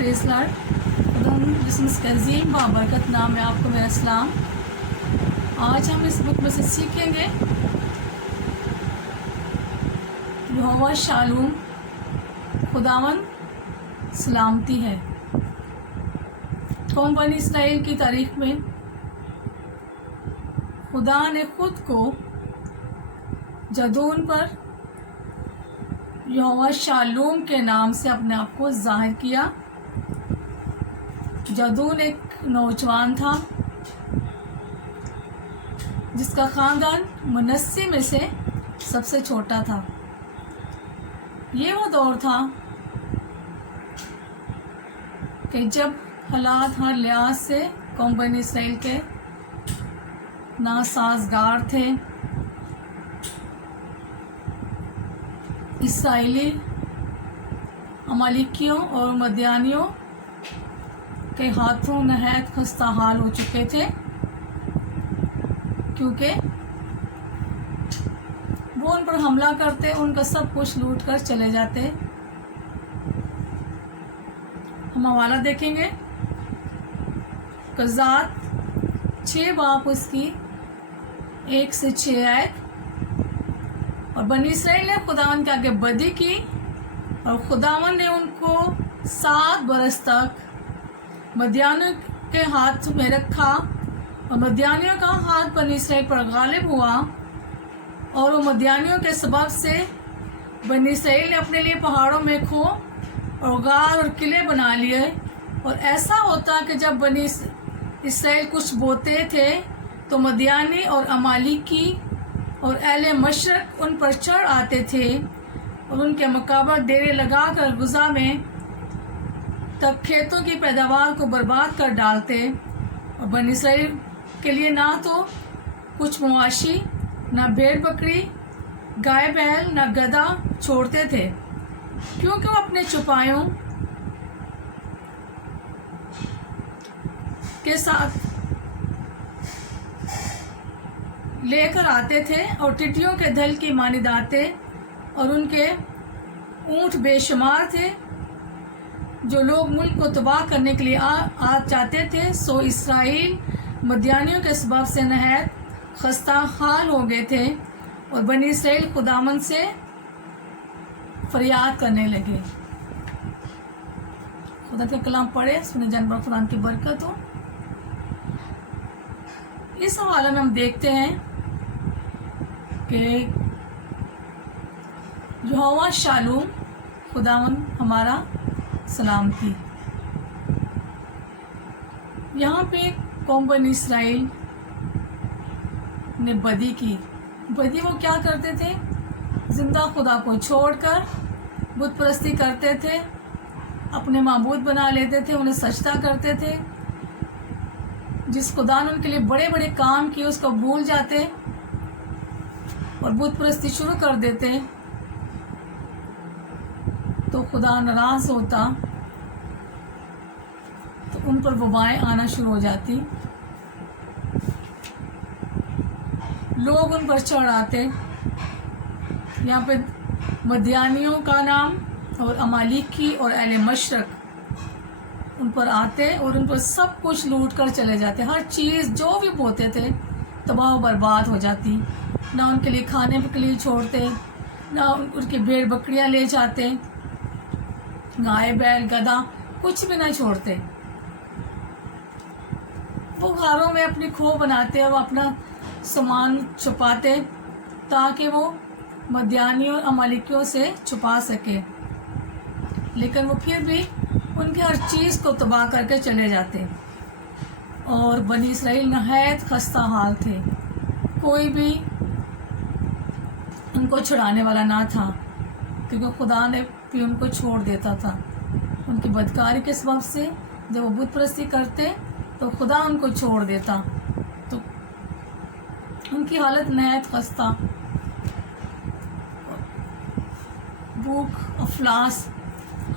Praise Lord. खुदा का अज़ीम बाबरकत नाम है आपको मेरा सलाम। आज हम इस बुक में से सीखेंगे यहोवा शालूम, खुदावन सलामती है। कौम बनी इसराइल की तारीख में खुदा ने खुद को जदून पर यहोवा शालूम के नाम से अपने आप को ज़ाहिर किया। जदून एक नौजवान था जिसका ख़ानदान मनस्सी में से सबसे छोटा था। ये वो दौर था कि जब हालात हर लिहाज से कौम बनी इसराइल के नासाजगार थे। इसराइली अमालिकियों और मदियानियों के हाथों नहायत खस्ता हाल हो चुके थे, क्योंकि वो उन पर हमला करते, उनका सब कुछ लूट कर चले जाते। हम हवाला देखेंगे कज़ात 6 बाप उसकी 1 से 6 आयत। और बनी इसराइल ने खुदावन के आगे बदी की और खुदावन ने उनको 7 बरस तक मदियानियों के हाथ में रखा। और मदियानियों का हाथ बनी इसराइल पर गालिब हुआ और वो मदियानियों के सबब से बनी इसराइल ने अपने लिए पहाड़ों में खो और गार और किले बना लिए। और ऐसा होता कि जब बनी इसराइल कुछ बोते थे तो मदियानी और अमालिकी और अहले मशरक उन पर चढ़ आते थे और उनके मुकाबला डेरे लगा कर गुज़ा में तक खेतों की पैदावार को बर्बाद कर डालते। और बनी इसराइल के लिए ना तो कुछ मवाशी, ना भेड़ बकरी, गाय बैल, ना गधा छोड़ते थे, क्योंकि वो अपने चौपायों के साथ लेकर आते थे और टिड्डियों के दल की मानिंद आते। और उनके ऊँट बेशुमार थे। जो लोग मुल्क को तबाह करने के लिए आ जाते थे, सो इसराइल मदियानियों के सबब से नहायत खस्ता हाल हो गए थे। और बनी इसराइल खुदावन से फरियाद करने लगे। खुदा के कलाम पढ़े, सुने जानवर खुदा की बरकत हो। इस हवाले में हम देखते हैं कि यहोवा शालूम, खुदावन हमारा सलामती। यहाँ पे कौम बनी इसराइल ने बदी की। बदी वो क्या करते थे? जिंदा खुदा को छोड़कर बुत परस्ती करते थे, अपने माबूद बना लेते थे, उन्हें सजदा करते थे। जिस खुदा ने उनके लिए बड़े बड़े काम किए उसको भूल जाते और बुत परस्ती शुरू कर देते, तो खुदा नाराज़ होता, तो उन पर वबाएं आना शुरू हो जाती। लोग उन पर चढ़ आते। यहाँ पे मदियानियों का नाम और अमालिकी और अहले मशरक उन पर आते और उन पर सब कुछ लूट कर चले जाते। हर चीज़ जो भी बोते थे तबाह बर्बाद हो जाती। ना उनके लिए खाने के लिए छोड़ते, ना उनकी भेड़ बकरियां ले जाते, गाय बैल गधा कुछ भी ना छोड़ते। वो घरों में अपनी खो बनाते और अपना सामान छुपाते ताकि वो मदियानियों और अमालिकियों से छुपा सके। लेकिन वो फिर भी उनकी हर चीज़ को तबाह करके चले जाते। और बनी इसराइल नहायत खस्ता हाल थे। कोई भी उनको छुड़ाने वाला ना था, क्योंकि खुदा ने भी उनको छोड़ देता था। उनकी बदकारी के सबब से जब वो बुत परस्ती करते तो खुदा उनको छोड़ देता, तो उनकी हालत नहायत खस्ता, भूख अफलास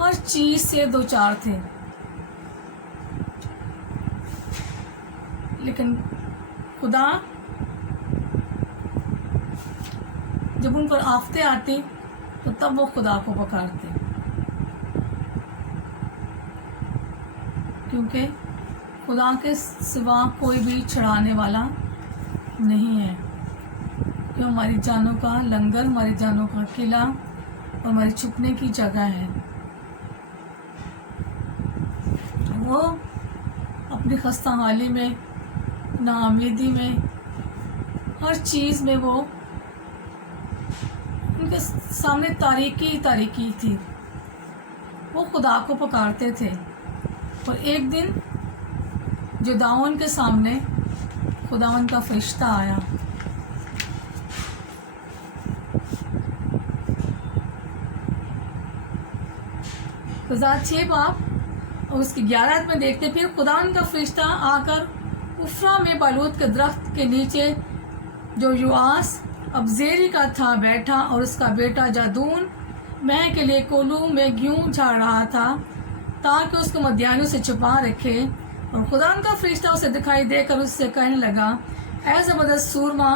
हर चीज़ से दो चार थे। लेकिन खुदा जब उन पर आफतें आती तो तब वो खुदा को पुकारते। کیونکہ خدا کے سوا کوئی بھی چھڑانے والا نہیں ہے، کہ ہماری جانوں کا لنگر، ہماری جانوں کا قلعہ اور ہماری چھپنے کی جگہ ہے۔ وہ اپنی خستہ حالی میں، ناامیدی میں، ہر چیز میں وہ ان کے سامنے تاریکی تاریکی تھی، وہ خدا کو پکارتے تھے۔ اور ایک دن جداون کے سامنے خداوند کا فرشتہ آیا۔ غزات 6 باب اور اس کی 11 میں دیکھتے، پھر خداوند کا فرشتہ آ کر افرا میں بالوت کے درخت کے نیچے جو یواس ابزیری کا تھا بیٹھا، اور اس کا بیٹا جادون مہ کے لیے کولو میں گیہوں جھاڑ رہا تھا تاکہ اس کو مدیانیوں سے چھپا رکھے۔ اور خداوند کا فرشتہ اسے دکھائی دے کر اس سے کہنے لگا، اے زبردست سورما،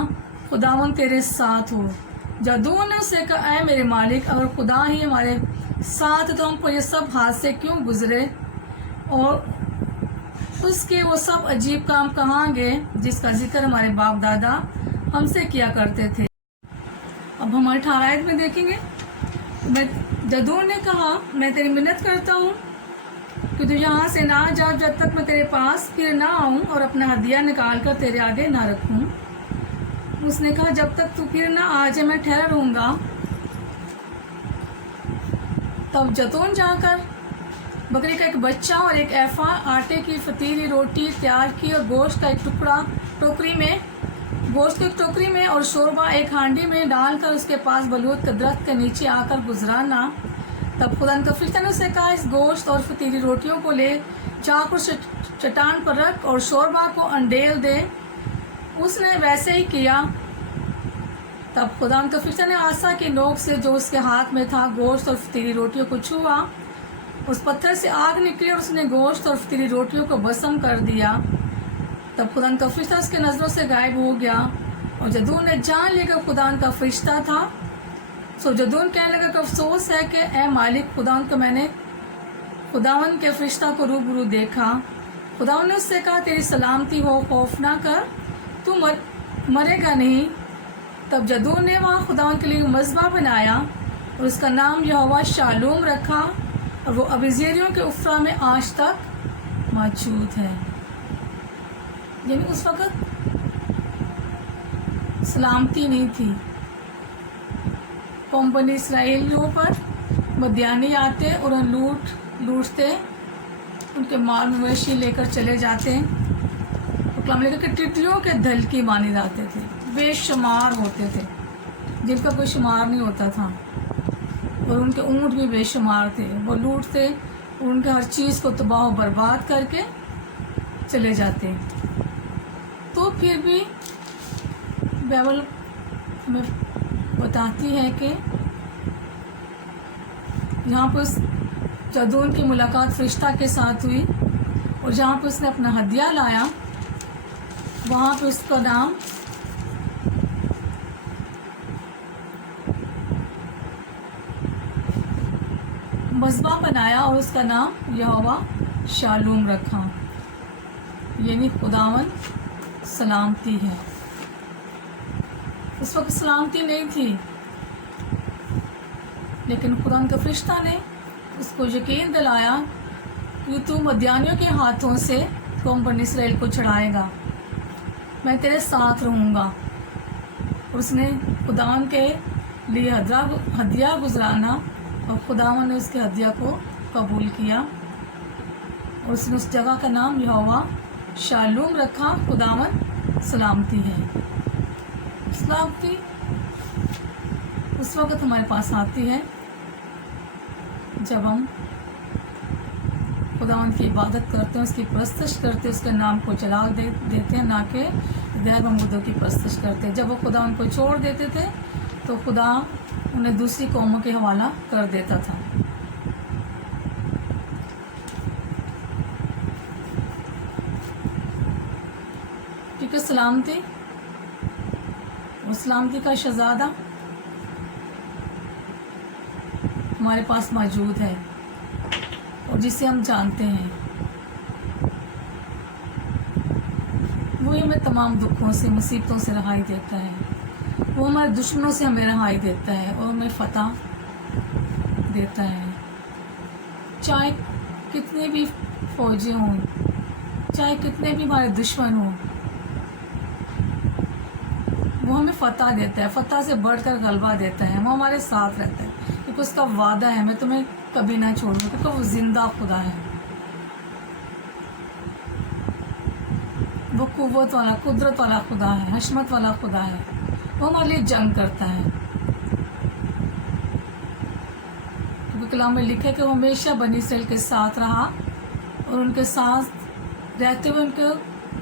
خداوند تیرے ساتھ ہو۔ جادون نے اس سے کہا، اے میرے مالک، اگر خدا ہی ہمارے ساتھ تو ہم پر یہ سب حادثے کیوں گزرے، اور اس کے وہ سب عجیب کام کہاں گئے جس کا ذکر ہمارے باپ دادا ہم سے کیا کرتے تھے۔ اب ہم 18 میں دیکھیں گے، جادون نے کہا، میں تیری منت کرتا ہوں کہ تو یہاں سے نہ جا جب تک میں تیرے پاس پھر نہ آؤں اور اپنا ہدیہ نکال کر تیرے آگے نہ رکھوں۔ اس نے کہا، جب تک تو پھر نہ آ جائے میں ٹھہرا رہوں گا۔ تب جادون جا کر بکری کا ایک بچہ اور ایک ایفا آٹے کی فتیلی روٹی تیار کی، اور گوشت کا ایک ٹوکری میں اور شوربہ ایک ہانڈی میں ڈال کر اس کے پاس بلوت کے درخت کے نیچے آ کر گزرانا۔ تب خدا کا فرشتہ نے اسے کہا، اس گوشت اور فتیلی روٹیوں کو لے جا کر چٹان پر رکھ اور شوربہ کو انڈیل دے۔ اس نے ویسے ہی کیا۔ تب خدا کا فرشتہ نے عصا کی نوک سے جو اس کے ہاتھ میں تھا گوشت اور فتیلی روٹیوں کو چھوا، اس پتھر سے آگ نکلی اور اس نے گوشت اور فتیلی روٹیوں کو بسم کر دیا۔ تب خدا کا فرشتہ اس کے نظروں سے غائب ہو گیا، اور جادون نے جان لیا کہ خدا کا فرشتہ تھا۔ سو جادون کہنے لگا کہ افسوس ہے کہ اے مالک خداوند کو میں نے خداوند کے فرشتہ کو روبرو دیکھا۔ خداوند نے اس سے کہا، تیری سلامتی ہو، خوف نہ کر، تو مرے گا نہیں۔ تب جادون نے وہاں خداوند کے لیے مذبح بنایا اور اس کا نام یہوہ شالوم رکھا، اور وہ ابیزریوں کے افرا میں آج تک موجود ہے۔ یعنی اس وقت سلامتی نہیں تھی، قوم بنی اسرائیلیوں پر مدیانی آتے اور انہیں لوٹتے، ان کے مال مویشی لے کر چلے جاتے، اور کلام لے کر ٹٹیوں کے دھل کی مانند آتے تھے، بے شمار ہوتے تھے جن کا کوئی شمار نہیں ہوتا تھا، اور ان کے اونٹ بھی بے شمار تھے۔ وہ لوٹتے اور ان کے ہر چیز کو تباہ و برباد کر کے چلے جاتے۔ تو پھر بھی بائبل میں بتاتی ہے کہ یہاں پہ اس جادون کی ملاقات فرشتہ کے ساتھ ہوئی، اور جہاں پہ اس نے اپنا ہدیہ لایا وہاں پہ اس کا نام مذبح بنایا اور اس کا نام یہوہ شالوم رکھا، یعنی خداوند سلامتی ہے۔ اس وقت سلامتی نہیں تھی، لیکن خدا کا فرشتہ نے اس کو یقین دلایا کہ تو مدیانیوں کے ہاتھوں سے قوم بنی اسرائیل کو چھڑائے گا، میں تیرے ساتھ رہوں گا۔ اس نے خداوند کے لیے ہدیہ گزرانا، اور خداوند نے اس کے ہدیہ کو قبول کیا، اور اس نے اس جگہ کا نام یہوہ شالوم رکھا، خداوند سلامتی ہے۔ سلامتی اس وقت ہمارے پاس آتی ہے جب ہم خداوند کی عبادت کرتے ہیں، اس کی پرستش کرتے ہیں، اس کے نام کو جلال دیتے ہیں، نہ کہ غیر معبودوں کی پرستش کرتے ہیں۔ جب وہ خداوند کو چھوڑ دیتے تھے تو خدا انہیں دوسری قوموں کے حوالہ کر دیتا تھا۔ کیونکہ سلامتی اور سلامتی کا شہزادہ ہمارے پاس موجود ہے، اور جسے ہم جانتے ہیں वही हमें तमाम दुखों से, मुसीबतों से रहाई देता है। वो हमारे दुश्मनों से हमें रहाई देता है और हमें फतह देता है। चाहे कितने भी फौजी हों, चाहे कितने भी हमारे दुश्मन हों, वो हमें फतह देता है, फतह से बढ़कर गलबा देता है। वो हमारे साथ रहता है क्योंकि उसका वादा है, मैं तुम्हें कभी ना छोड़ूंगा, क्योंकि वो जिंदा खुदा है। वो कुव्वत वाला, कुदरत वाला खुदा है, हशमत वाला खुदा है। वो हमारे लिए जंग करता है, क्योंकि कलाम में लिखा है कि वो हमेशा बनी इसराइल के साथ रहा और उनके साथ रहते हुए उनके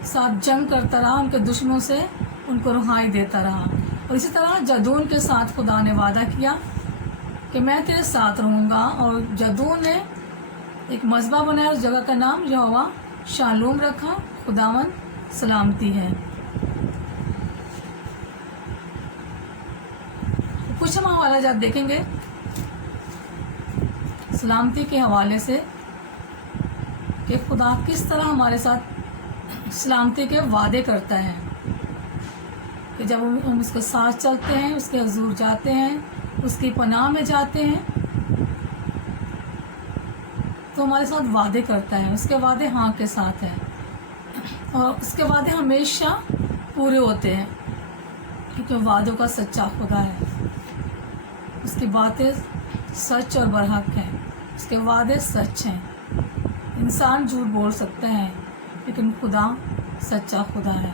साथ जंग करता रहा, उनके दुश्मनों से उनको रुहाई देता रहा। और इसी तरह जदून के साथ खुदा ने वादा किया कि मैं तेरे साथ रहूँगा, और जदून ने एक मज़बा बनाया, उस जगह का नाम यहोवा शालूम रखा, खुदावन सलामती है। कुछ हम हवाला जात देखेंगे सलामती के हवाले से कि खुदा किस तरह हमारे साथ सलामती के वादे करता है कि जब हम उसके साथ चलते हैं, उसके हुजूर जाते हैं, उसकी पनाह में जाते हैं, तो हमारे साथ वादे करता है। उसके वादे हाँ के साथ हैं और उसके वादे हमेशा पूरे होते हैं, क्योंकि वादों का सच्चा खुदा है। उसकी बातें सच और बरहक हैं, उसके वादे सच हैं। इंसान झूठ बोल सकते हैं, लेकिन खुदा सच्चा खुदा है,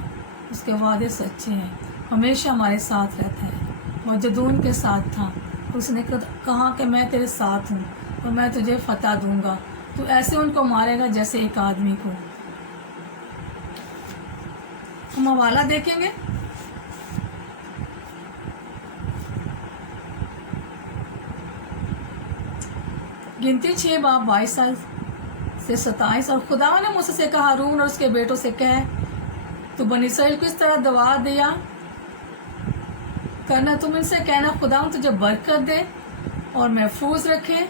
उसके वादे सच्चे हैं, हमेशा हमारे साथ रहता है। वो जदून के साथ था, उसने कहा कि मैं तेरे साथ हूँ और मैं तुझे फतह दूंगा, तू ऐसे उनको मारेगा जैसे एक आदमी को। हम हवाला देखेंगे गिनती 6 बाब 22 से 27। और खुदा ने मूसा से कहा, हारून और उसके बेटों से कह, तू बनी इसराइल को इस तरह दवा दिया करना, तुम इनसे कहना, खुदा तुझे बरकत दे और महफूज रखे।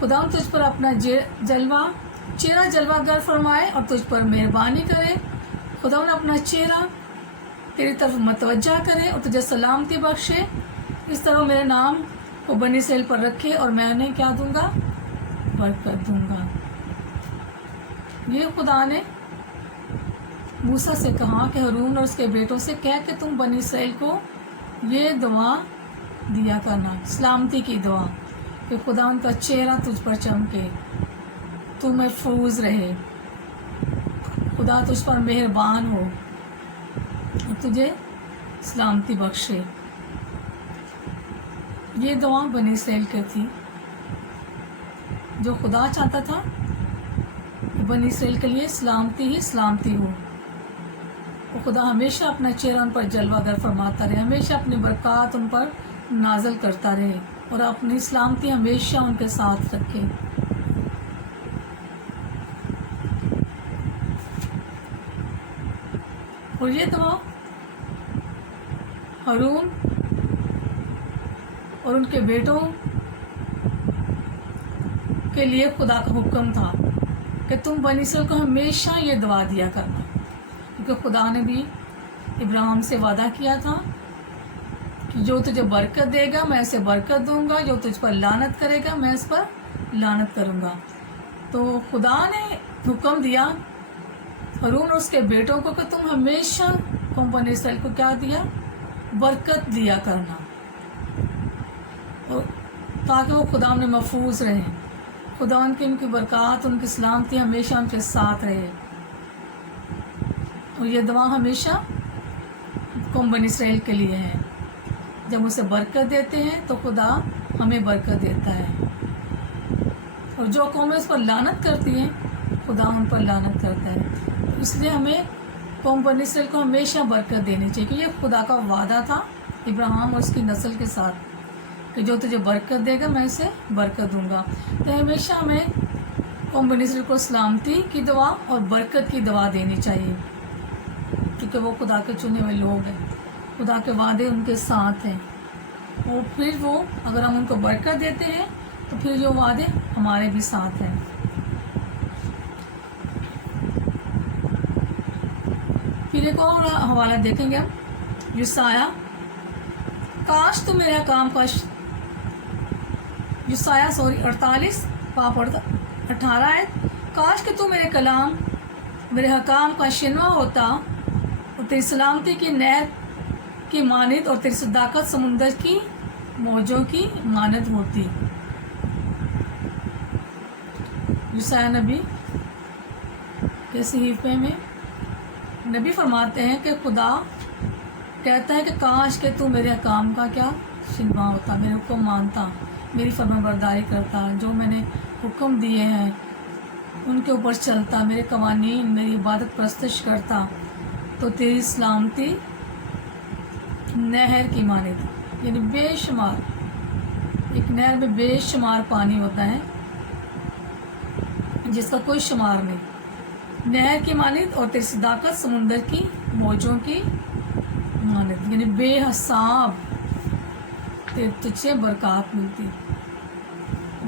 खुदा तुझ पर अपना चेहरा जलवागर फरमाए और तुझ पर मेहरबानी करे। खुदा अपना चेहरा तेरी तरफ मतवज्जा करे और तुझे सलामती बख्शे। इस तरह मेरे नाम को बनी इसराइल पर रखे और मैं उन्हें क्या दूंगा? बरकत दूंगा। ये खुदा ने मूसा से कहा कि हारून और उसके बेटों से कह के तुम बनी इसराइल को ये दुआ दिया करना, सलामती की दुआ, कि खुदा उनका चेहरा तुझ पर चमके, तू महफूज रहे, खुदा तुझ पर मेहरबान हो और तुझे सलामती बख्शे। ये दुआ बनी इसराइल की थी, जो खुदा चाहता था कि बनी इसराइल के लिए सलामती ही सलामती हो। वो खुदा हमेशा अपना चेहरा उन पर जलवागर फरमाता रहे, हमेशा अपनी बरक़ात उन पर नाज़िल करता रहे और अपनी सलामती हमेशा उनके साथ रखे। और ये दुआ हारून और उनके बेटों के लिए खुदा का हुक्म था कि तुम बनी इसराइल को हमेशा ये दुआ दिया करना, क्योंकि खुदा ने भी इब्राहिम से वादा किया था कि जो तुझे बरकत देगा मैं उसे बरकत दूंगा, जो तुझ पर लानत करेगा मैं उस पर लानत करूंगा। तो खुदा ने हुक्म दिया हारून और उसके बेटों को कि तुम हमेशा बनी इसराइल को क्या दिया? बरकत दिया करना, और ताकि वो खुदा में महफूज रहे, खुदा उनकी बरक़ात, उनकी सलामती हमेशा उनके साथ रहे। और ये दुआ हमेशा कौम बनी इसराइल के लिए है। जब उसे बरकत देते हैं तो खुदा हमें बरकत देता है, और जो कौमें उस पर लानत करती हैं खुदा उन पर लानत करता है। तो इसलिए हमें कौम बनी इसराइल को हमेशा बरकत देनी चाहिए, क्योंकि ये खुदा का वादा था इब्राहिम और उसकी नस्ल के साथ कि जो तुझे बरकत देगा मैं उसे बरकत दूंगा। तो हमेशा हमें कौम बनी इसराइल को सलामती की दुआ और बरकत की दुआ देनी चाहिए, क्योंकि वो खुदा के चुने हुए लोग हैं, खुदा के वादे उनके साथ हैं। और फिर वो अगर हम उनको बरकत देते हैं तो फिर जो वादे हमारे भी साथ हैं। फिर फिर एक और हवाला देखेंगे हम, यूसाया, काश तो मेरे काम का यूसाया 48 पाप 18 है, काश कि तू मेरे कलाम मेरे हकाम का शिनवा होता और तेरी सलामती की नहर की मानद और तेरी सदाकत समुंदर की मौजों की मानद होती। यूसाया नबी के सहीफे में नबी फरमाते हैं कि खुदा कहता है कि काश कि तू मेरे काम का क्या शिनवा होता, मेरे हुक्म मानता, मेरी फरमाबरदारी करता, जो मैंने हुक्म दिए हैं उनके ऊपर चलता, मेरे कवानीन मेरी इबादत परस्तश करता, तो तेरी सलामती नहर की मानद, यानी बेशुमार, एक नहर में बेशुमार पानी होता है जिसका कोई शुमार नहीं, नहर की मानद और तेरी सदाकत समुंदर की मौजों की मानद, यानी बेहिसाब तुझसे बरकत मिलती।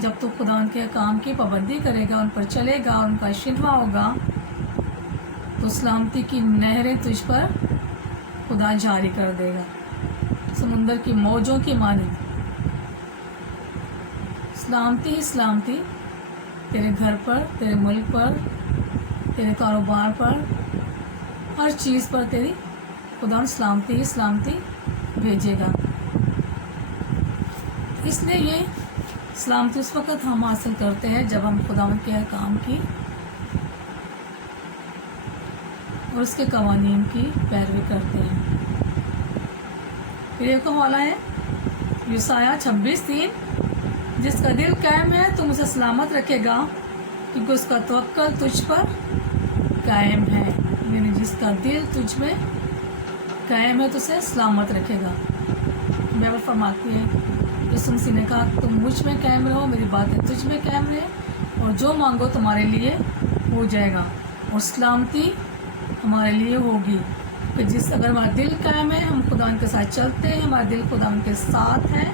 जब तो खुदा उनके काम की पाबंदी करेगा, उन पर चलेगा, उनका शिनवा होगा, तो सलामती की नहरें तुझ पर खुदा जारी कर देगा, समुंदर की मौजों की मानद। सलामती ही सलामती तेरे घर पर, तेरे मुल्क पर, तेरे कारोबार पर, हर चीज़ पर तेरी खुदा सलामती ही सलामती भेजेगा। इसलिए ये सलामती उस वक़्त हम हासिल करते हैं जब हम खुदावंद के अहकाम की और उसके कवानीन की पैरवी करते हैं। फिर एक हवाला है यूसाया 26:3, जिसका दिल कायम है तुम उसे सलामत रखेगा क्योंकि उसका तवक्कल तुझ पर कायम है, यानी जिसका दिल तुझ में कायम है तो उसे सलामत रखेगा। बाइबल फरमाती है, यीशु मसीह ने कहा तुम मुझ में कायम रहो, मेरी बातें तुझ में कायम रहे, और जो मांगो तुम्हारे लिए हो जाएगा, और सलामती हमारे लिए होगी। कि जिस अगर हमारा दिल कायम है, हम खुदा के साथ चलते हैं, हमारा दिल खुदा के साथ है,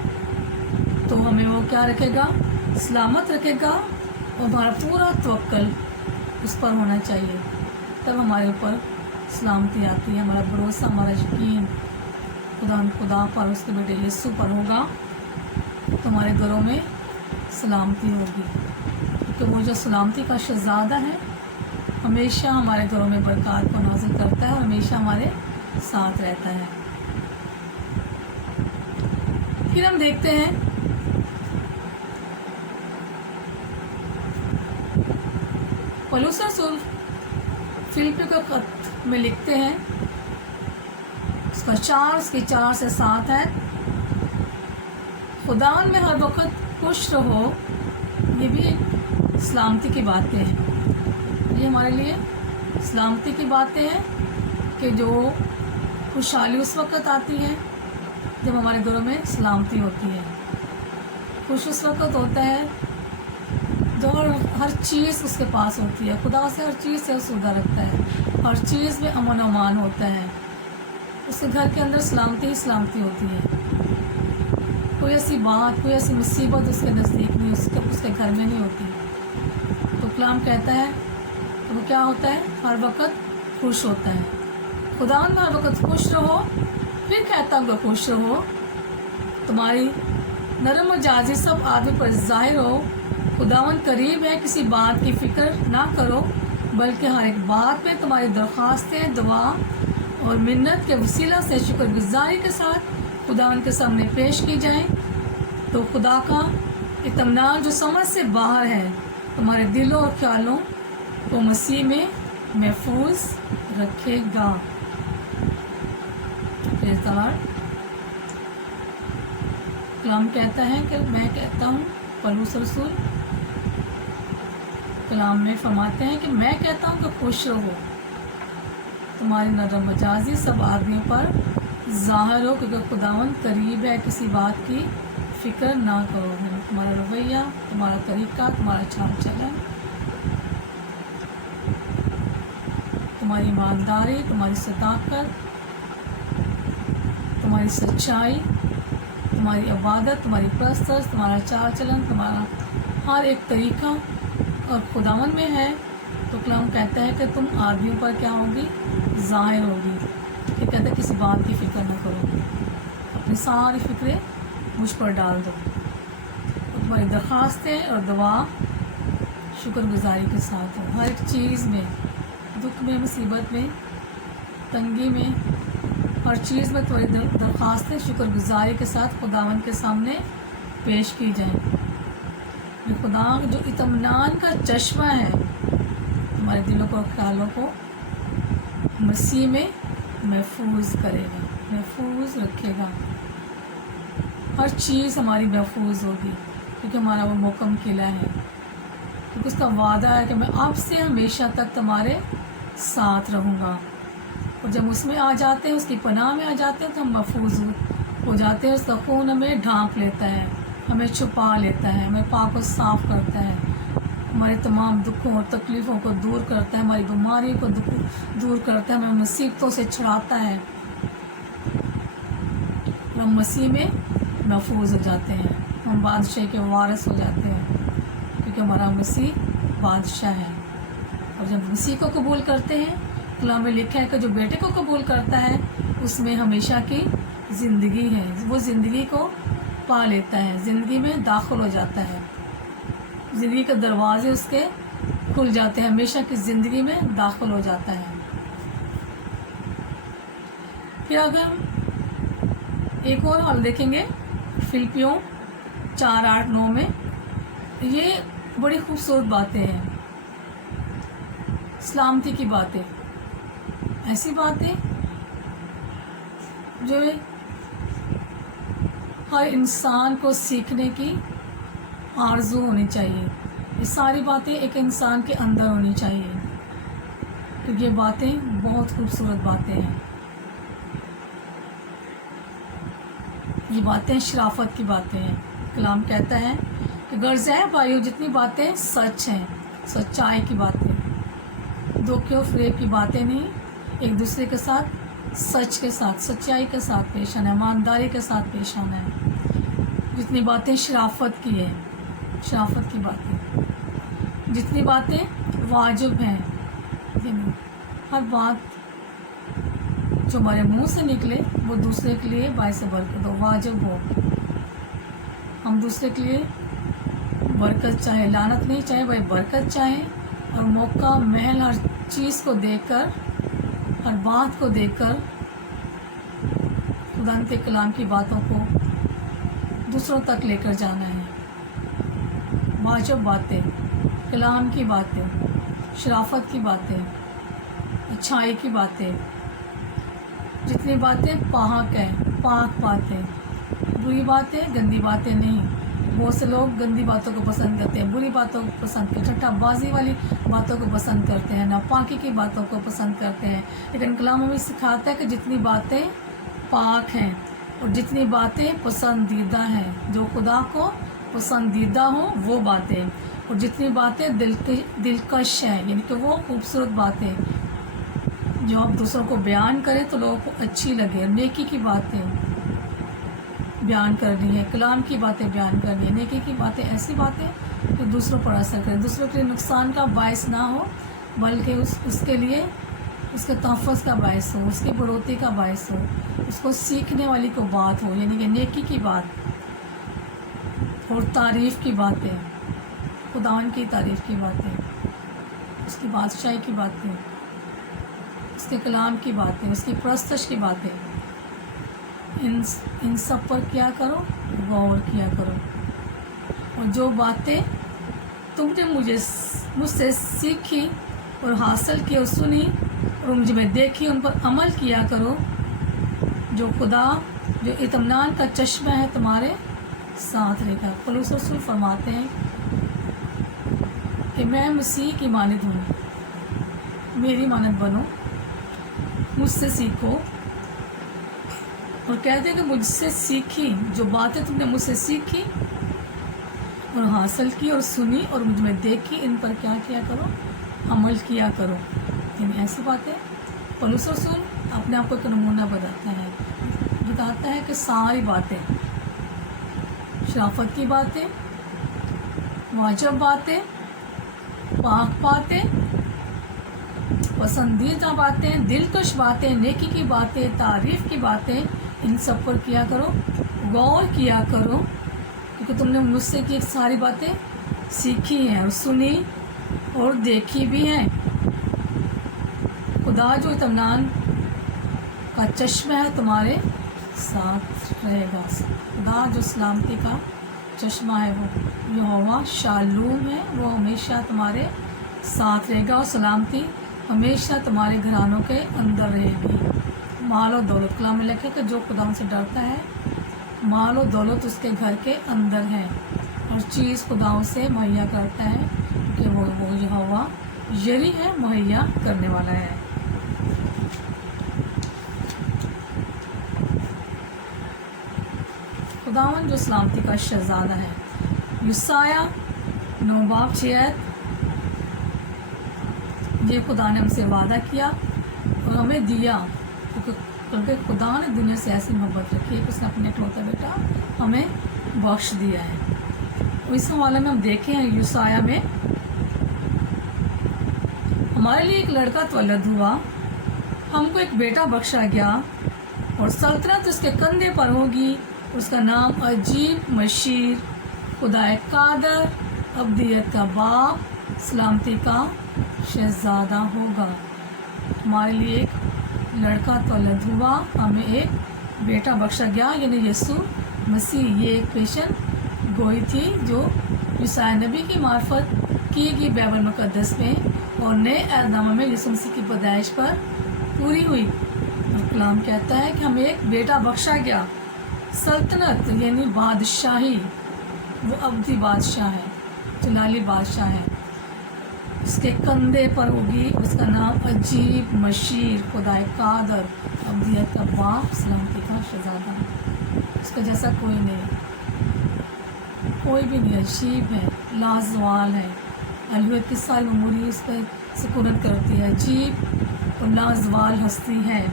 तो हमें वो क्या रखेगा, सलामत रखेगा, और हमारा पूरा तवक्कल उस पर होना चाहिए, तब हमारे ऊपर सलामती आती है। हमारा भरोसा, हमारा यकीन खुदा पर, उसके बेटे यीशु पर होगा, तो हमारे घरों में सलामती होगी। तो वो जो सलामती का शहज़ादा है हमेशा हमारे घरों में बरकत को नाज़िल करता है और हमेशा हमारे साथ रहता है। फिर हम देखते हैं पौलुस रसूल फिलिप्पी को खत में लिखते हैं, उसका 4 से 7 है, खुदावन में हर वक्त खुश रहो। ये भी सलामती की बातें हैं, ये हमारे लिए सलामती की बातें हैं कि जो खुशहाली उस वक्त आती है जब हमारे घरों में सलामती होती है। खुश उस वक्त होता है जो हर चीज़ उसके पास होती है, खुदा से हर चीज़ से सौदा रखता है, हर चीज़ में अमन अमान होता है, उसके घर के अंदर सलामती ही सलामती होती है। कोई ऐसी बात, कोई ऐसी मुसीबत उसके नज़दीक नहीं, उसके घर में नहीं होती। तो कलाम कहता है तो वो क्या होता है, हर वक्त खुश होता है। खुदा में हर वक्त खुश रहो। फिर कहता हुआ खुश रहो, तुम्हारी नरम मजाजी सब आदमी पर ज़ाहिर हो, खुदावन करीब है, किसी बात की फ़िक्र ना करो, बल्कि हर एक बात में तुम्हारी दरख्वास्तें दुआ और मिन्नत के वसीला से शुक्रगुजारी के साथ खुदावन के सामने पेश की जाएं, तो खुदा का इत्मीनान जो समझ से बाहर है तुम्हारे दिलों और ख्यालों को मसीह में महफूज रखेगा। कलाम कहता है कि मैं कहता हूँ, पौलुस रसूल कलाम में फरमाते हैं कि मैं कहता हूँ कि खुश रहो, तुम्हारी नरम मजाजी सब आदमियों पर ज़ाहिर हो, क्योंकि खुदावन करीब है, किसी बात की फ़िक्र ना करो। तुम्हारा रवैया, तुम्हारा तरीका, तुम्हारा चाल चलन, तुम्हारी ईमानदारी, तुम्हारी सदाकत, तुम्हारी सच्चाई, तुम्हारी इबादत, तुम्हारी परस्तश, तुम्हारा चाल चलन, तुम्हारा हर एक तरीका और खुदावन में है तो कलाम कहता है कि तुम आदमियों पर क्या होगी, ज़ाहिर होगी। ये कहता है किसी बात की फ़िक्र न करो, अपनी सारी फ़िक्रें मुझ पर डाल दो। तो तुम्हारी दरख्वास्तें और दुआ शुक्रगुजारी के साथ हो। हर एक चीज़ में, दुख में, मुसीबत में, तंगी में, हर चीज़ में तुम्हारी दरख्वास्तें शुक्रगुजारी के साथ खुदावंद के सामने पेश की जाएं। खुदा जो इत्मीनान का चश्मा है हमारे दिलों को, ख्यालों को मसीह में महफूज करेगा, महफूज रखेगा। हर चीज़ हमारी महफूज होगी क्योंकि हमारा वो मुकम किला है, क्योंकि उसका वादा है कि मैं आपसे हमेशा तक तुम्हारे साथ रहूँगा। और जब उसमें आ जाते हैं, उसकी पनाह में आ जाते हैं, तो हम महफूज हो जाते हैं। उसका खून हमें ढांप लेता है, हमें छुपा लेता है, हमें पाक और साफ़ करता है, हमारे तमाम दुखों और तकलीफ़ों को दूर करता है, हमारी बीमारियों को दूर करता है, हमें मुसीबतों से छुड़ाता है। हम मसीह में महफूज हो जाते हैं, हम बादशाह के वारिस हो जाते हैं, क्योंकि हमारा मसीह बादशाह है। और जब मसीह को कबूल करते हैं, कलाम में लिखा है कि जो बेटे को कबूल करता है उसमें हमेशा की ज़िंदगी है, वो ज़िंदगी को पा लेता है, ज़िंदगी में दाखिल हो जाता है, ज़िंदगी के दरवाजे उसके खुल जाते हैं, हमेशा की ज़िंदगी में दाखिल हो जाता है। फिर अगर एक और हाल देखेंगे फिलिपियों 4:8-9 में, ये बड़ी खूबसूरत बातें हैं, सलामती की बातें, ऐसी बातें जो हर इंसान को सीखने की आरज़ू होनी चाहिए। ये सारी बातें एक इंसान के अंदर होनी चाहिए, क्योंकि ये बातें बहुत खूबसूरत बातें हैं। ये बातें शराफत की बातें हैं। कलाम कहता है कि गर्ज़ है भाइयों, जितनी बातें सच हैं, सच्चाई की बातें, धोखे और फ़रेब की बातें नहीं, एक दूसरे के साथ सच के साथ, सच्चाई के साथ पेश आना है, ईमानदारी के साथ पेश आना है। जितनी बातें शराफत की है, शराफत की बातें, जितनी बातें वाजिब हैं, हर बात जो हमारे मुंह से निकले वो दूसरे के लिए बाइस बरकत हो, वाजिब हो। हम दूसरे के लिए बरकत चाहे, लानत नहीं चाहे, भाई बरकत चाहे, और मौका महल हर चीज़ को देखकर, हर बात को देखकर खुदा के कलाम की बातों को दूसरों तक लेकर जाना है। वाजिब बातें, कलाम की बातें, शराफत की बातें, अच्छाई की बातें, जितनी बातें पाक हैं, पाक बातें, बुरी बातें, गंदी बातें नहीं। बहुत से लोग गंदी बातों को पसंद करते हैं, बुरी बातों को पसंद करते हैं, ठट्ठाबाजी वाली बातों को पसंद करते हैं, नापाकी की बातों को पसंद करते हैं। लेकिन कलाम हमें सिखाता है कि जितनी बातें पाक हैं और जितनी बातें पसंदीदा हैं, जो खुदा को पसंदीदा हो वो बातें, और जितनी बातें दिलकश हैं, यानी कि वो खूबसूरत बातें जो आप दूसरों को बयान करें तो लोगों को अच्छी लगे, नेकी की बातें बयान करनी है, कलाम की बातें बयान करनी है, नेकी की बातें, ऐसी बातें जो दूसरों पर असर करें, दूसरों के लिए नुकसान का बायस ना हो, बल्कि उसके लिए उसके तहफ़्फ़ुज़ का बायस हो, उसकी बढ़ोतरी का बायस हो, उसको सीखने वाली को बात हो, यानी कि नेकी की बात और तारीफ़ की बातें, खुदावन की तारीफ़ की बातें, उसकी बादशाही की बातें, उसके कलाम की बातें, उसकी परस्तश की बातें, इन सब पर क्या करो, गौर किया करो। और जो बातें तुमने मुझसे सीखी और हासिल की और सुनी और मुझ में देखी, उन पर अमल किया करो। जो खुदा जो इत्मीनान का चश्मा है तुम्हारे साथ रहेगा। पौलुस रसूल फरमाते हैं कि मैं मसीह की मानद हूँ, मेरी मानद बनो, मुझसे सीखो। और कहते हैं कि मुझसे सीखी, जो बातें तुमने मुझसे सीखी और हासिल की और सुनी और मुझ में देखी, इन पर क्या किया करो, अमल किया करो। यानी ऐसी बातें पौलुस रसूल अपने आप को एक नमूना बताता है कि सारी बातें, शराफत की बातें, वाजिब बातें, पाक बातें पसंदीदा बातें, दिलकश बातें, नेकी की बातें, तारीफ़ की बातें, इन सब पर किया करो, गौर किया करो, क्योंकि तुमने मुझसे की सारी बातें सीखी हैं और सुनी और देखी भी हैं। खुदा जो इत्मीनान का चश्मा है तुम्हारे साथ रहेगा। खुदा जो सलामती का चश्मा है वो यहोवा शालूम है, वो हमेशा तुम्हारे साथ रहेगा और सलामती हमेशा तुम्हारे घरानों के अंदर रहेगी। माल और दौलत, कलाम में लिखा कि जो खुदा से डरता है माल और दौलत उसके घर के अंदर है, हर चीज़ खुदाओं से मुहैया करता है कि वो यहोवा यरी है, मुहैया करने वाला है। खुदावन जो सलामती का शहजादा है। यसाया 9 बाब 6 आयत, ये खुदा ने हमसे वादा किया और हमें दिया, क्योंकि खुदा ने दुनिया से ऐसी मोहब्बत रखी है कि उसने अपने इकलौता बेटा हमें बख्श दिया है। और इस हवाले में हम देखे हैं यसाया में, हमारे लिए एक लड़का तवल्लद हुआ, हमको एक बेटा बख्शा गया और सल्तनत उसके कंधे पर होगी, उसका नाम अजीब, मशीर, खुदाए कादर, अब्दियत का बाप, सलामती का शहजादा होगा। हमारे लिए एक लड़का तवल्लद हुआ, हमें एक बेटा बख्शा गया, यानी यीशु मसीह। ये एक पेशन गोई थी जो यसाया नबी की मार्फत की गई बाइबल मुकद्दस में और नए अहदनामा में यीशु मसीह की पैदाइश पर पूरी हुई। और कलाम कहता है कि हमें एक बेटा बख्शा गया, सल्तनत यानी बादशाही, वो अब्दी बादशाह है, जलाली बादशाह है, उसके कंधे पर होगी, उसका नाम अजीब, मशीर, खुदाए कादर, अब्दियत का बाप, सलामती का शहजादा है। उसका जैसा कोई नहीं, कोई भी नहीं, अजीब है, लाजवाल है, अलवियत की सारी मेमोरी उस पर सुकूनत करती है, अजीब और लाजवाल हस्ती है।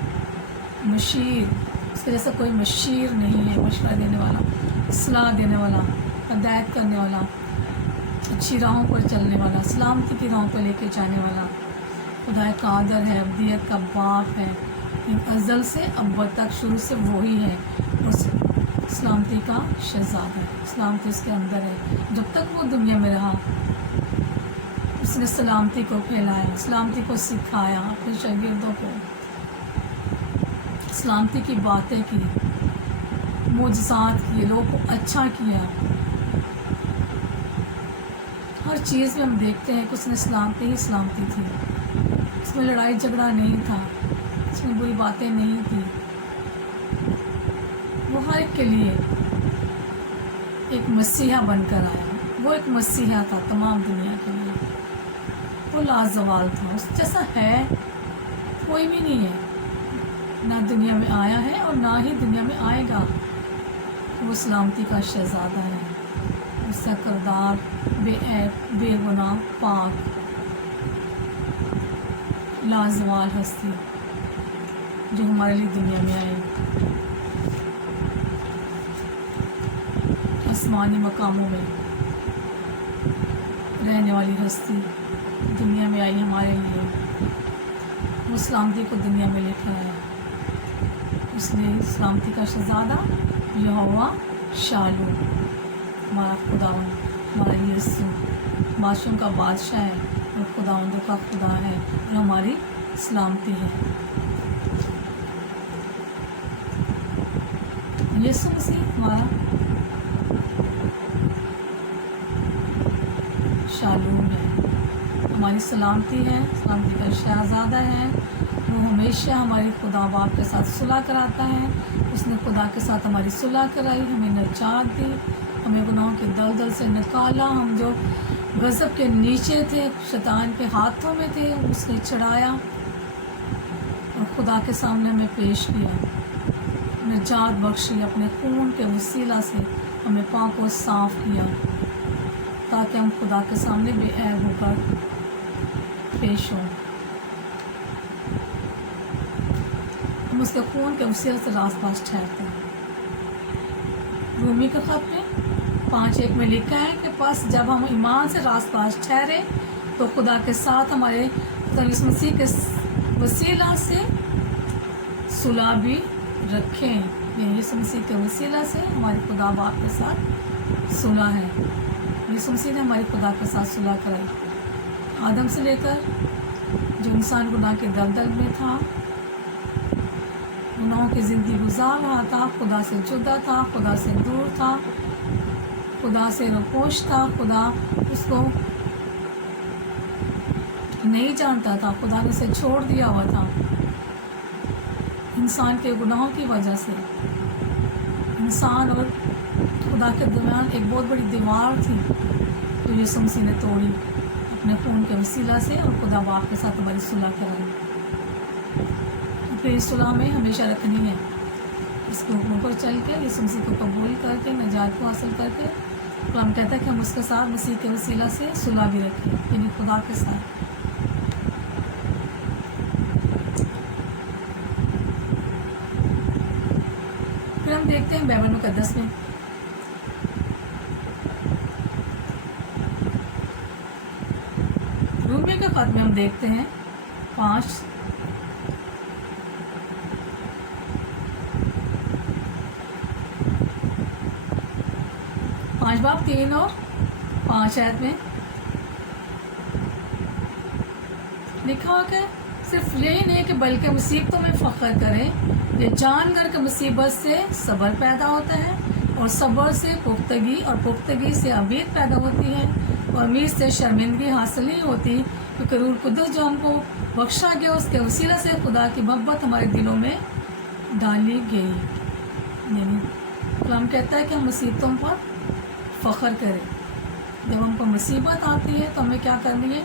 मशीर, उसके जैसा कोई मशीर नहीं है, मशवरा देने वाला, सलाह देने वाला, हदायत करने वाला, अच्छी राहों पर चलने वाला, सलामती की राहों पर लेके जाने वाला, खुदाए कादर है, अब्दियत का बाप है, अज़ल से अब तक शुरू से वही है, उस सलामती का शहजादा है, सलामती उसके अंदर है। जब तक वो दुनिया में रहा उसने सलामती को फैलाया, सलामती को सिखाया, अपने शागिर्दों को सलामती की बातें की, मुजज़ात किए, लोगों को अच्छा किया। हर चीज़ में हम देखते हैं कि उसने सलामती ही सलामती थी, उसमें लड़ाई झगड़ा नहीं था, उसमें बुरी बातें नहीं थी। वो हर एक के लिए एक मसीहा बनकर आया, वो एक मसीहा था तमाम दुनिया के लिए, वो लाजवाल था, उस जैसा है कोई भी नहीं है, ना दुनिया में आया है और ना ही दुनिया में आएगा। वो सलामती का शहजादा है, उसका किरदार बेऐब, बेगुनाह, पाक, लाजवाल हस्ती जो हमारे लिए दुनिया में आए, आसमानी मकामों में रहने वाली हस्ती दुनिया में आई हमारे लिए। वो सलामती को दुनिया में लेकर आया, इसलिए सलामती का शहजादा यहोवा शालूम, हमारा खुदावन, हमारा यीशु बादशाहों का बादशाह है और खुदावंदों का खुदा है और हमारी सलामती है। यीशु मसीह हमारा शालूम है, हमारी सलामती है, सलामती का शहजादा है। वो हमेशा हमारी खुदा बाप के साथ सुलह कराता है, उसने खुदा के साथ हमारी सुलह कराई, हमें नजात दी, हमें गुनाहों के दलदल से निकाला। हम जो गज़ब के नीचे थे, शैतान के हाथों में थे, उसने चढ़ाया और खुदा के सामने हमें पेश किया, निजात बख्शी, अपने खून के वसीला से हमें पाक और साफ़ किया ताकि हम खुदा के सामने बेऐब होकर पेश हों। हम उसके खून के वसीले से रास पास ठहरते हैं। रूमी के ख़त में 5:1 में लिखा है कि बस जब हम ईमान से रास पास ठहरे तो खुदा के साथ हमारे यीशु मसीह के वसीला से सुलह भी रखें। यीशु मसीह के वसीला से हमारे खुदा बाप के साथ सुलह है। यीशु मसीह ने हमारे खुदा के साथ सुलह कराई। आदम से लेकर जो इंसान गुनाह के दलदल में था, गुनाहों की ज़िंदगी गुजार रहा था, खुदा से जुदा था, खुदा से दूर था, खुदा से रोपोश था, खुदा उसको नहीं जानता था, खुदा ने उसे छोड़ दिया हुआ था। इंसान के गुनाहों की वजह से इंसान और खुदा के दरमियान एक बहुत बड़ी दीवार थी जो यीशु मसीह ने तोड़ी अपने खून के वसीला से, और खुदा बाप के साथ हमारी सुलह कराई। फिर इस सुलह में हमेशा रखनी है। इसके हुक्म पर चल के यीशु मसीह को कबूल करके नजात को हासिल करके तो हम कहते हैं कि हम उसके साथ मसीह के वसीला से सुलह भी रखें, यानी खुदा के साथ। फिर हम देखते हैं बाइबल मुकद्दस में रूमियों के खत में हम देखते हैं 5 बाब 3 और 5 आयत में लिखा हुआ कि सिर्फ यही नहीं कि बल्कि मुसीबतों में फ़ख्र करें, ये जानकर कि मुसीबत से सब्र पैदा होता है, और सब्र से पुख्तगी, और पुख्तगी से उम्मीद पैदा होती है, और उम्मीद से शर्मिंदगी हासिल नहीं होती, क्योंकि रूह कुद्दुस जो हमको बख्शा गया उसके वसीला से खुदा की मोहब्बत हमारे दिलों में डाली गई। यानी कलाम कहता है कि हम मुसीबतों पर फ़ख्र करें। जब हमको मुसीबत आती है तो हमें क्या करनी है?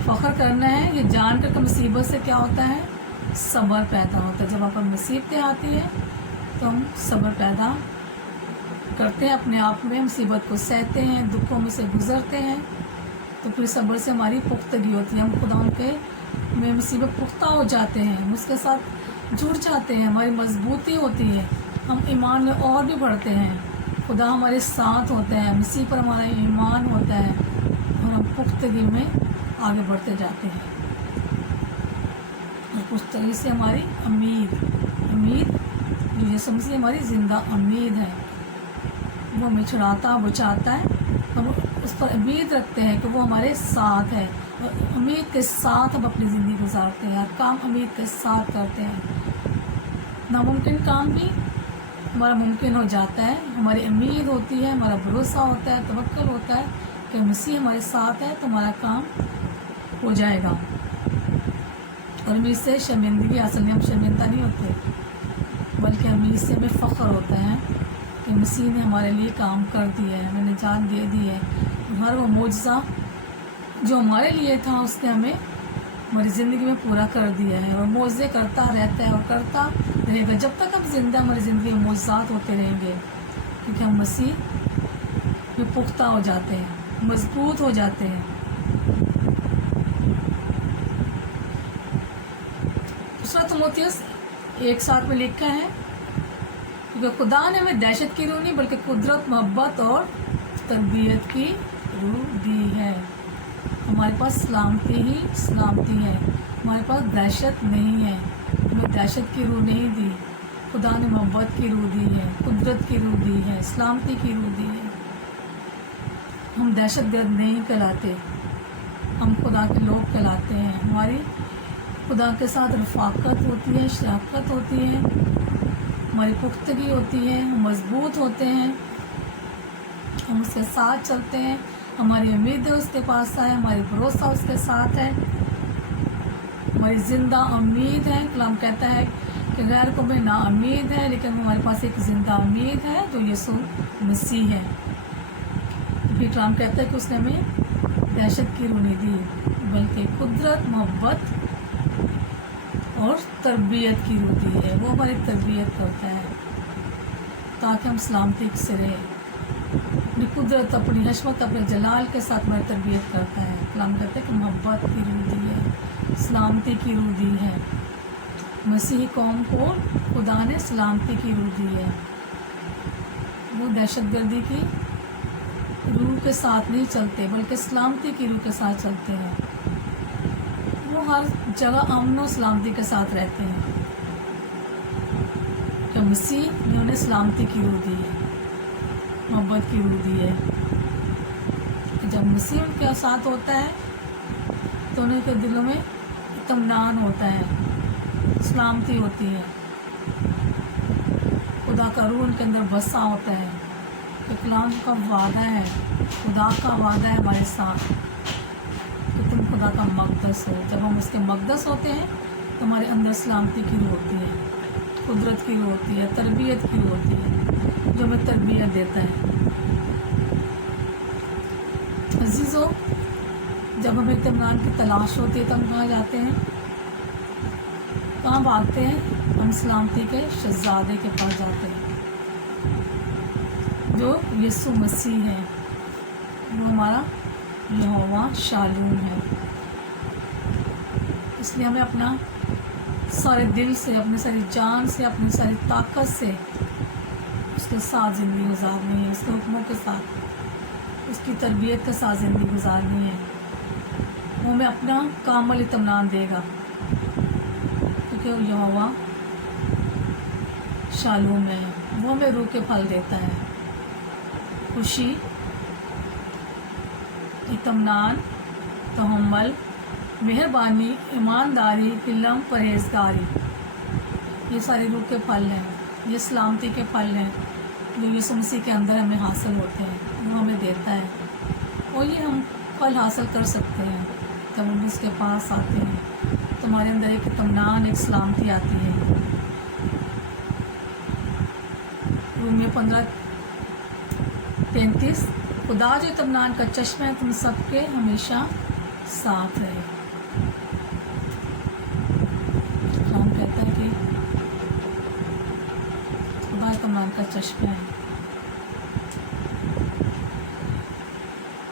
फ़ख्र करना है, ये जान कर कि मुसीबत से क्या होता है? सब्र पैदा होता है। जब आप पर मुसीबतें आती है तो हम सब्र पैदा करते हैं अपने आप में, मुसीबत को सहते हैं, दुखों में से गुज़रते हैं, तो फिर सब्र से हमारी पुख्तगी होती है। हम खुदा के में मुसीबत पुख्ता हो जाते हैं, हम उसके साथ जुड़ जाते हैं, हमारी मजबूती होती है, हम ईमान में और भी बढ़ते हैं, खुदा हमारे साथ होते हैं, मसीह पर हमारा ईमान होता है, और हम पुख्तगी में आगे बढ़ते जाते हैं। और पुख्तगी से हमारी उम्मीद जो यीशु मसीह हमारी ज़िंदा उम्मीद है, वो हमें छुड़ाता बचाता है। हम उस पर उम्मीद रखते हैं कि वो हमारे साथ है, और उम्मीद के साथ हम अपनी ज़िंदगी गुजारते हैं, हर काम उम्मीद के साथ करते हैं। नामुमकिन काम भी हमारा मुमकिन हो जाता है, हमारी उम्मीद होती है, हमारा भरोसा होता है, तवक्कुल होता है कि मसीह हमारे साथ है तो हमारा काम हो जाएगा। और उम्मीद से शर्मिंदगी हासिल नहीं, हम शर्मिंदा नहीं होते, बल्कि उम्मीद से हमें फ़ख्र होता है कि मसीह ने हमारे लिए काम कर दिया है, हमें निजात दे दी है। हर वो मौजज़ा जो हमारे लिए था उसने हमें हमारी ज़िंदगी में पूरा कर दिया है, और मौज़े करता रहता है और करता रहेगा जब तक हम जिंदा, हमारी ज़िंदगी में मौजज़ात होते रहेंगे, क्योंकि हम मसीह में पुख्ता हो जाते हैं, मजबूत हो जाते हैं। दूसरा तीमुथियुस 1:7 में लिखा है, क्योंकि खुदा ने हमें दहशत की रूह नहीं बल्कि कुदरत, मोहब्बत और तरबियत की रूह दी है। हमारे पास सलामती है, हमारे पास दहशत नहीं है, हमें दहशत की रूह नहीं दी। खुदा ने मोहब्बत की रूह दी है, कुदरत की रूह दी है, सलामती की रूह दी है। हम दहशतगर्द नहीं कहलाते, हम खुदा के लोग कहलाते हैं। हमारी खुदा के साथ रफ़ाकत होती है, शराकत होती है, हमारी पुख्तगी होती है, हम मजबूत होते हैं, हम उसके साथ चलते हैं, हमारी उम्मीदें उसके पास है, हमारी भरोसा उसके साथ है, हमारी ज़िंदा उम्मीद है। कलाम कहता है कि गैर को में ना उम्मीद है, लेकिन हमारे पास एक ज़िंदा उम्मीद है जो यीशु मसीह है। फिर कलाम कहता है कि उसने हमें दहशत की रूह नहीं दी बल्कि कुदरत, मोहब्बत और तरबियत की रूह दी है। वो हमारी तरबियत करता है ताकि हम सलामती से रहें। अपनी कुदरत, अपनी हशमत, अपने जलाल के साथ हमारी तरबियत करता है। कलाम कहता है कि मोहब्बत की रूह दी है, सलामती की रूह दी है। मसीही कौम को खुदा ने सलामती की रूह दी है। वो दहशतगर्दी की रूह के साथ नहीं चलते बल्कि सलामती की रूह के साथ चलते हैं। वो हर जगह अमन और सलामती के साथ रहते हैं, कि मसीह ने उन्हें सलामती की रूह दी है, मोहब्बत की रूह दी है। जब मसीह उनके साथ होता है तो उनके दिलों में इत्मीनान होता है, सलामती होती है। खुदा का रूह उनके अंदर बसा होता है। कि कलाम का वादा है, खुदा का वादा है हमारे साथ कि तुम खुदा का मक़दस हो। जब हम उसके मक़दस होते हैं तो हमारे अंदर सलामती की रूह होती है, कुदरत की रूह होती है, तरबियत की रूह होती है, जो हमें तरबियत देता है। अजीज़ों, जब हमें इत्मीनान की तलाश होती है तो हम कहाँ जाते हैं, कहाँ भागते हैं? हम सलामती के शहज़ादे के पास जाते हैं, जो यीशु मसीह है। वो हमारा यहोवा शालूम है। इसलिए हमें अपना सारे दिल से, अपनी सारी जान से, अपनी सारी ताकत से उसके साथ ज़िंदगी गुजारनी है, उसके हुक्मों के साथ, उसकी तरबियत के साथ ज़िंदगी गुजारनी है। वो हमें अपना कामल इत्मीनान देगा, क्योंकि वो यहोवा शालूम है। वो हमें रूह के फल देता है, खुशी, इत्मीनान, तहम्मुल, मेहरबानी, ईमानदारी, इल्म, परहेज़गारी। ये सारे रूह के फल हैं, ये सलामती के फल हैं जो यीशु मसीह के अंदर हमें हासिल होते हैं। वो हमें देता है और ये हम फल हासिल कर सकते हैं जब हम उसके पास आते हैं। तो हमारे अंदर एक इत्मीनान, एक सलामती आती है। रोमियो 15:33, खुदा जो इत्मीनान का चश्मा है तुम सबके हमेशा साथ रहे। हम कहते हैं कि खुदा इत्मीनान का चश्मा है,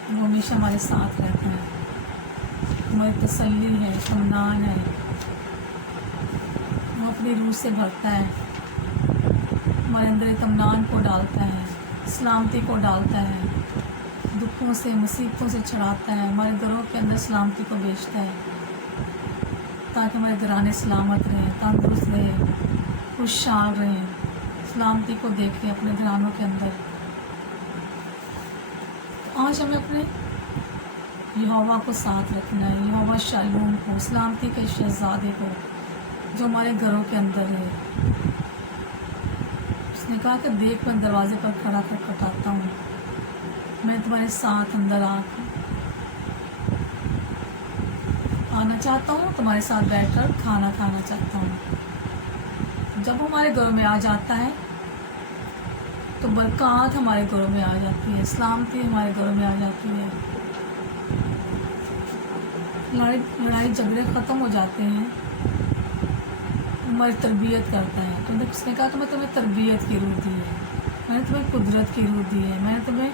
वो हमेशा हमारे साथ रहता है, हमारी तसल्ली है, इत्मीनान है। वो अपनी रूह से भरता है, हमारे अंदर इत्मीनान को डालता है, सलामती को डालता है, दुखों से, मुसीबतों से छुड़ाता है, हमारे घरों के अंदर सलामती को भेजता है, ताकि हमारे घराने सलामत रहें, तंदुरुस्त रहें, खुशहाल रहें, सलामती को देखें अपने घरानों के अंदर। आज हमें अपने यहोवा को साथ रखना है, यहोवा शालूम को, सलामती के शहज़ादे को, जो हमारे घरों के अंदर है। उसने कहा कि देख मैं दरवाजे पर खड़ा कर खटखटाता हूँ, मैं तुम्हारे साथ अंदर आना चाहता हूँ, तुम्हारे साथ बैठकर खाना खाना चाहता हूँ। जब हमारे घरों में आ जाता है तो बरक़ात हमारे घरों में आ जाती है, सलामती हमारे घरों में आ जाती है, लड़ाई झगड़े ख़त्म हो जाते हैं, हमारी तरबियत करता है। तो उसने कहा कि मैं तुम्हें तरबियत की रूह दी है, मैंने तुम्हें कुदरत की रूह दी है, मैंने तुम्हें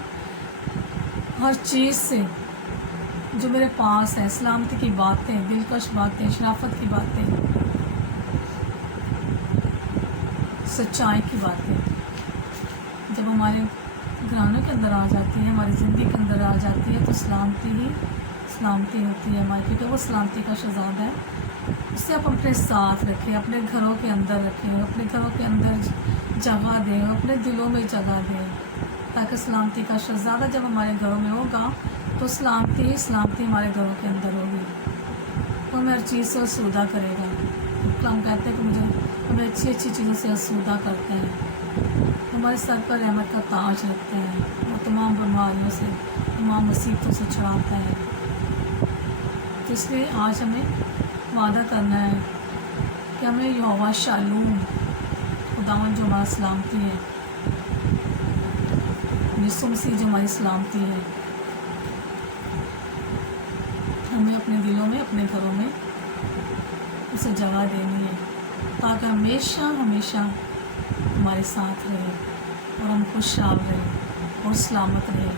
हर चीज़ से जो मेरे पास है, सलामती की बातें, दिलकश बातें, शराफत की बातें, सच्चाई की बातें जब हमारे घरानों के अंदर आ जाती है, हमारी ज़िंदगी के अंदर आ जाती है, तो सलामती ही सलामती होती है हमारी, क्योंकि वो सलामती का शहज़ादा है। उसे आप अपने साथ रखें, अपने घरों के अंदर रखें, अपने घरों के अंदर जगह दें, अपने दिलों में जगह दें, ताकि सलामती का शहज़ादा जब हमारे घरों में होगा तो सलामती ही सलामती हमारे घरों के अंदर होगी। वो हमें हर चीज़ से आसूदा करेगा। कलाम कहते हैं कि हमें अच्छी अच्छी चीज़ों से आसूदा करते हैं, हमारे सर पर रहमत का ताज रखते हैं, वो तमाम बीमारियों से, तमाम मुसीबतों से छुड़ाता है। तो इसलिए आज हमें वादा करना है कि हमें यहोवा शालूम, खुदावंद जो हमारा सलामती है, यीशु मसीह जो हमारी सलामती है, हमें अपने दिलों में, अपने घरों में उसे जगह देनी है, ताकि हमेशा हमेशा हमारे साथ रहे और हम खुशहाल रहें और सलामत रहें।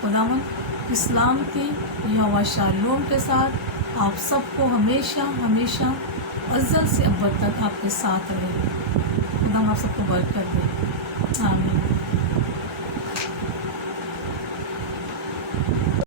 खुदावंद की सलामती यहोवा शालूम के साथ आप सबको हमेशा हमेशा अज़ल से अब्बद तक आपके साथ रहे। खुदा आप सबको बरकत दे। आमीन।